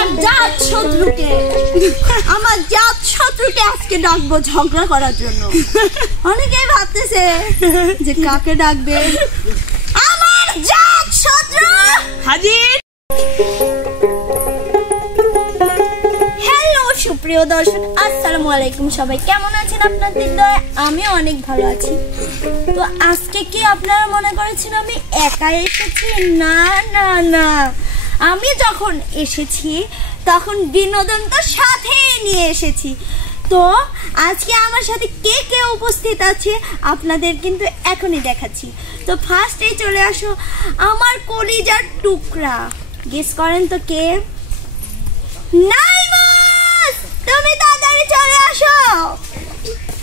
আমার জাত শত্রুকে আজকে ডাকবো ঝগড়া করার জন্য। অনেকেই ভাবতেছে যে কাকে ডাকবে। আমার জাত শত্রু হাজির। হ্যালো সুপ্রিয় দর্শক, আসসালামু আলাইকুম। সবাই কেমন আছেন? আপনাদের দয়ায় আমি অনেক ভালো আছি। তো আজকে কি আপনারা মনে করেছেন আমি একা এসেছি? না না না, আমি যখন এসেছি তখন বিনোদন তো সাথে নিয়ে এসেছি। তো আজকে আমার সাথে কে কে উপস্থিত আছে আপনাদের কিন্তু এখনই দেখাচ্ছি। তো ফার্স্টেই চলে আসো আমার কলিজার টুকরা। গেস করেন তো কে? নাইমাস, তুমি তাড়াতাড়ি চলে আসো।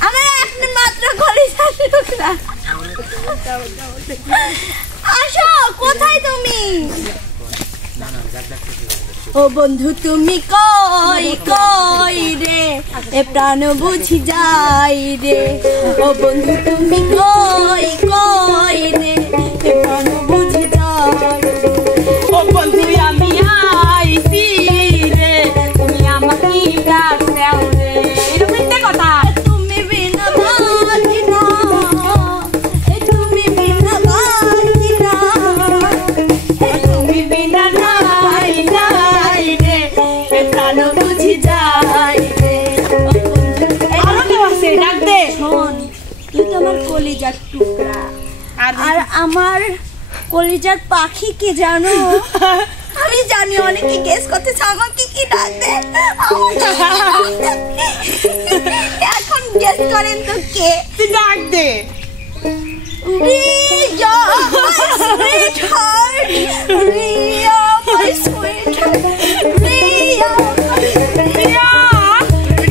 আমার একমাত্র কলিজার টুকরা, আসো। কোথায় তুমি? ও বন্ধু তুমি কই কই রে, এ প্রাণ বুঝি যাই রে। ও বন্ধু তুমি কই কই রে, এ প্রাণ বুঝি যাই। ও বন্ধু আমি আইছি রে, তুমি আমাকে ডাক দাও রে। এরকম একটা কথা। তুমি বিনা বাঁচি না, তুমি বিনা বাঁচি না, তুমি বিনা নাই নাই রে, এ প্রাণ বুঝি যাই রে। আরো কেউ আছে? ডাক দে। শোন, তুই তো আমার কলিজার টুকরা, আর আমার কলিজার পাখি কে জানো? আমি জানি অনেকে গেস করতেছে আমাকে কি ডাকবে। এখন গেস করেন তো কে? তুই ডাক দে। Riya, my sweetheart, Riya, my sweetheart, Riya, Riya,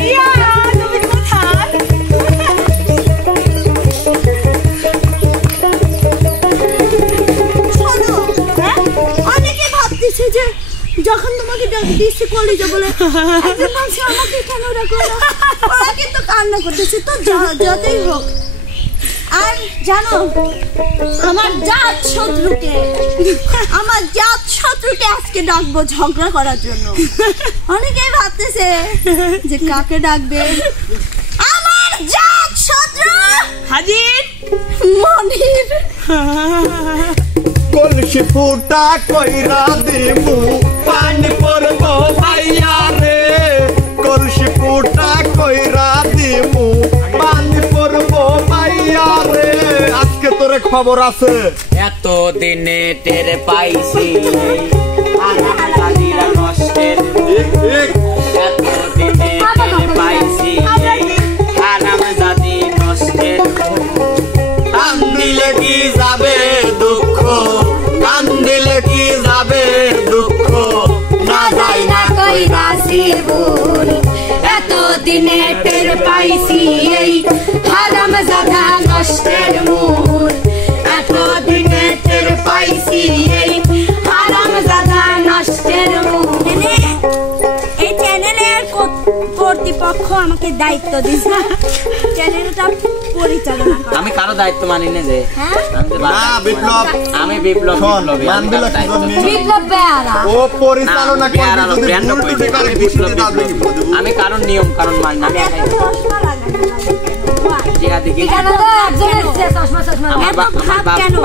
Riya, তুমি কোথায়? শোনো, অনেকে ভাবতেছে যে যখন তোমাকে ডাক দিচ্ছি কলেজে বলে একজন মানুষ আমাকে কেন ডাকলো না, ওরা কিন্তু কান্না করতেছে। তো যতই হোক, আর জানো আমার জাত শত্রুকে আজকে ডাকবো ঝগড়া করার জন্য। অনেকেই ভাবতেছে যে কাকে ডাকবে। আমার জাত শত্রু হাজির। মনির। কলসি ফুটা কইরা দিমু পানি পড়ব ভাইয়া রে। কলসি ফুটা কইরা দিমু পানি পড়ব ভাইয়া রে। আজকে তোরে খবর আছে। এত দিনে টের পাইছি আনাদিরা নষ্টের। এত দিনে টের পাইছি আনাদি নষ্টের। কান দিলে কি যাবে দুঃখ, কান দিলে কি যাবে দুঃখ, না যাই না কইরা জীবন। এত দিনে টের পাইছি এই হারাম জাদা নষ্টের মূল। এত দিনে টের পাইছি এই হারাম জাদা নষ্টের মূল। এই চ্যানেলের কর্তৃপক্ষ আমাকে দায়িত্ব দিয়েছে চ্যানেলটা পরিচালনা করা। আমি কারো দায়িত্ব মানি না যে। হ্যাঁ? না বিপ্লব, আমি বিপ্লব। শোন, মানবিল কি জন্য? বিপ্লব বেয়ারা। ও পরিচালনা করবে, যদি ভুল ত্রুটি করে বিপ্লব দাবি দিব। আমি কারণ নিয়ম কারণ মানি না। আমি এত চশমা লাগানো টেহা দেখি এখানে তো একজন এসেছে চশমা চশমা। আমার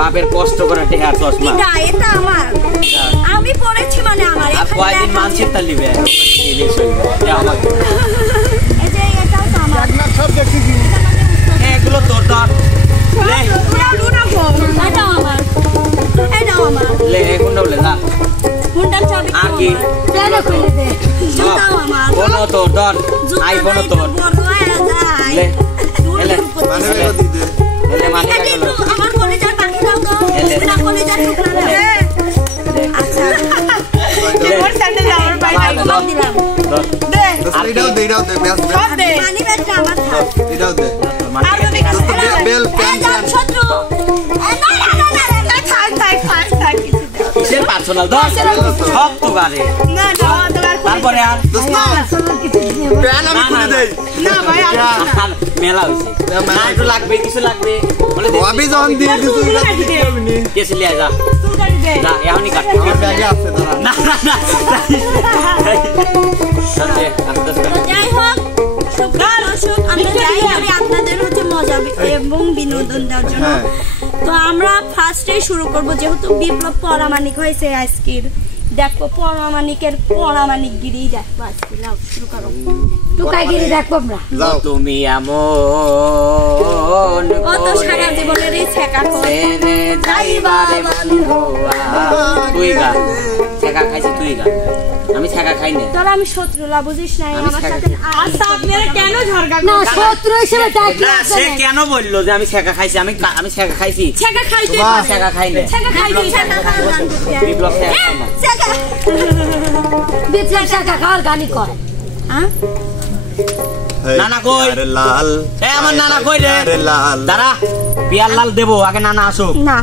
বাপের কষ্ট করে টেহা চশমা। না, এটা আমার, আমি পড়েছি মানে আমার। আর কয়দিন মানছে তা লিবে এই যে এটাও তো আমার। সব দেখি কি এগুলো তোর তোর লে এটাও আমার, এটাও আমার। লে এখন বলে না হুন্ডার চাবি আর কি দেন খুলে দে। জুতাও আমার। ফোন তোর তোর আইফোন তোর লে এলে মানে দি দে। এলে মানে গেল আমার কলেজের পাখি দাও তো, না কলেজের টুকরা দাও। আচ্ছা, ওর স্যান্ডেল আমার ভাই নাই। দিলাম। দে। এটাও দে, এটাও দে, ব্যাস ব্যাস, সব দে। মানি ব্যাগটা আমার থাক। এটাও দে। আর যদি কাছে বেল এই প্যান যাও শত্রু। না না না না না, থাক থাক থাক থাক কিছু দে। কিসের পার্সোনাল দশ সব তো বারে না না তোমার তারপরে আর দোস্ত প্যান আমি খুলে দেই। না ভাই আর মেলা হইছে না একটু লাগবে কিছু লাগবে বলে দে আমি যখন দিয়ে দিছি চুল কাটি দে। কেসে লিয়া যা চুল কাটি দে। যা এখনই কাট আমার ব্যাগে আছে দাঁড়া। না না না এবং বিনোদন দেওয়ার জন্য। তো আমরা ফার্স্টে শুরু করব, যেহেতু বিপ্লব পরামানিক হয়েছে আজকের, দেখবো পরামানিকের পরামানিকগিরি দেখবো আজকে। নাও শুরু করো। টুকাইগিরি দেখবো আমরা। তুমি এমন ও তো সারা জীবনের এই ছেকা ছেড়ে যাইবারে বন্ধু তুই গা ছেকা খাইছি তুই গা আমি ছেকা খাই না তোরা আমি শত্রুলা বুঝিস নাই আমার সাথে। আচ্ছা আপনারা কেন ঝগড়া না শত্রু হিসেবে ডাকি না সে কেন বললো যে আমি ছেকা খাইছি? আমি ছেকা খাইছি, ছেকা খাইতে ছেকা খাই না। ছেকা খাইতে ছেকা খাওয়ার গান করতে বিপ্লব ছেকা খায় না। ছেকা বিপ্লব ছেকা খাওয়ার গানই করে। হ্যাঁ নানা কই লাল এ আমার নানা কই রে? দাঁড়া পিয়ার লাল দেবো, আগে নানা আসুক। না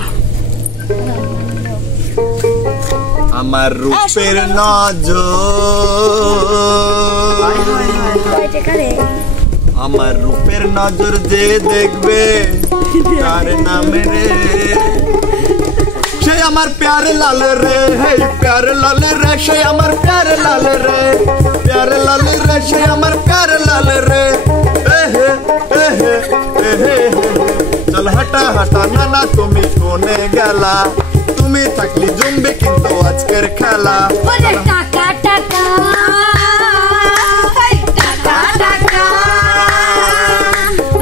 আমার রূপের নজর, আমার রূপের নজর যে দেখবে তার নামে রে, সে আমার প্যারে লাল রে, হে প্যারে লাল রে, সে আমার প্যারে লাল রে, প্যারে লাল রে, সে আমার প্যারে লাল রে। চল হাঁটা হাঁটা নানা তুমি কোনে গেলা, তুমি থাকলি জমবে কিন্তু আজকের খেলা। ওরে টাকা টাকা টাকা টাকা,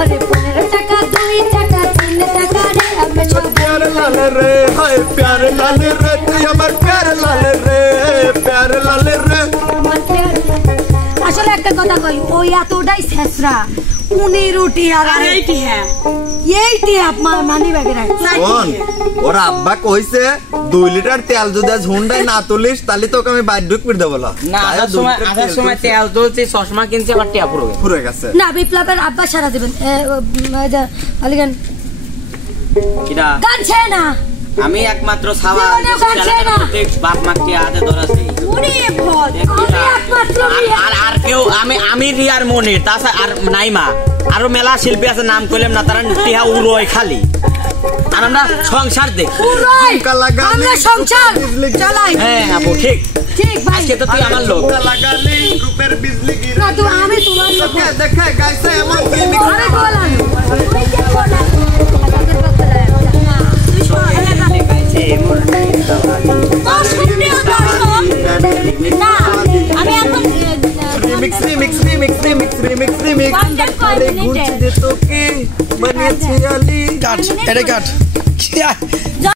আরে 15 টাকা 2 টাকা 3 টাকা রে আমি সব प्यारे लाल रे, हाय प्यारे लाल रे, তুই আমার প্যারে লাল রে, প্যারে লাল রে। আসলে একটা কথা কই, ওই এতটাই ছেসরা 15 টিয়া আর এইটি আপনার মানি ব্যাগে রাখছে। কোন ওরা আব্বা কইছে 2 লিটার তেল যদি আজ হুন্ডাই না তুলিস তাহলে তোকে আমি বাইর ঢুক করে দেব। না আসার সময় তেল তুলছি, চশমা কিনছি, আমার টিয়া পুরো গেছে। না বিপ্লবের আব্বা সারা দিবেন আলিগান কিরা গান ছে না, আমি একমাত্র সাওয়া বাপ মাকে হাতে ধরাছি। ওরে ভদ আমি একমাত্র আর কেউ আমি রিয়ার মনে তাছাড়া আর নাইমা আরো মেলা শিল্পী আছে, নাম কইলাম না, তারা টিহা উড়োয় খালি। আর আমরা সংসার দেখি, আমরা সংসার চালাই। হ্যাঁ আপু ঠিক ঠিক ভাই, আজকে তো তুই আমার লোক। লাগালি রূপের বিজলি গিরি, না তো আমি তোমার লোক। দেখে গাইছে এমন প্রেমিক। আরে বলান ওই যে বলান না আমি এখন remix remix remix remix remix remix আরে ঘুরতে দে তোকে বানিয়েছে আলি কাট এটা কাট